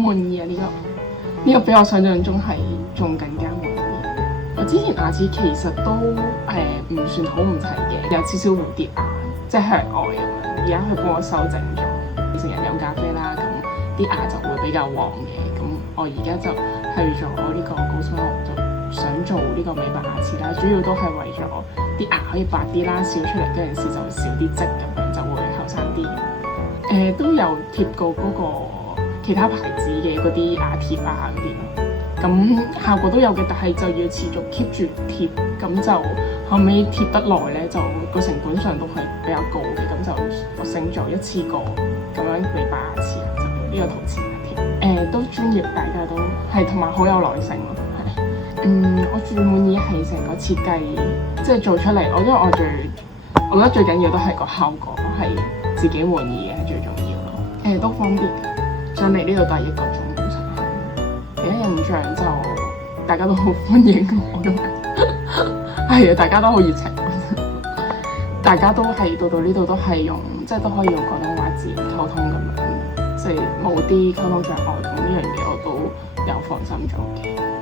滿意啊！呢個比我想象中係仲更加滿意。我之前牙齒其實都唔算好唔齊嘅，有少少蝴蝶牙，即係向外咁樣。而家佢幫我修整咗，成日飲咖啡啦，咁啲牙就會比較黃嘅。咁我而家就去咗呢個高松樂，就想做呢個美白牙齒啦。主要都係為咗啲牙可以白啲啦，笑出嚟嗰陣時就會少啲漬咁樣，就會後生啲。都有貼過嗰個其他牌子嘅嗰啲牙貼啊嗰啲咯，咁效果都有嘅，但係就要持續 keep 住貼，咁就後尾貼得耐咧，就個成本上都係比較高嘅，咁就我選咗一次過咁樣美白牙齒，就呢個陶瓷牙貼，都專業，大家都係同埋好有耐性咯，係，我最滿意係成個設計，即係做出嚟，因為我覺得最緊要都係個效果係自己滿意嘅最重要咯，都方便嘅，上嚟呢度都係1個鐘咁上下，第一印象就大家都好歡迎我咁樣，係啊，大家都好熱情，大家都係到呢度都係用，即係都可以用廣東話自然溝通咁樣，即係冇啲溝通障礙，咁呢樣嘢我都有放心咗嘅。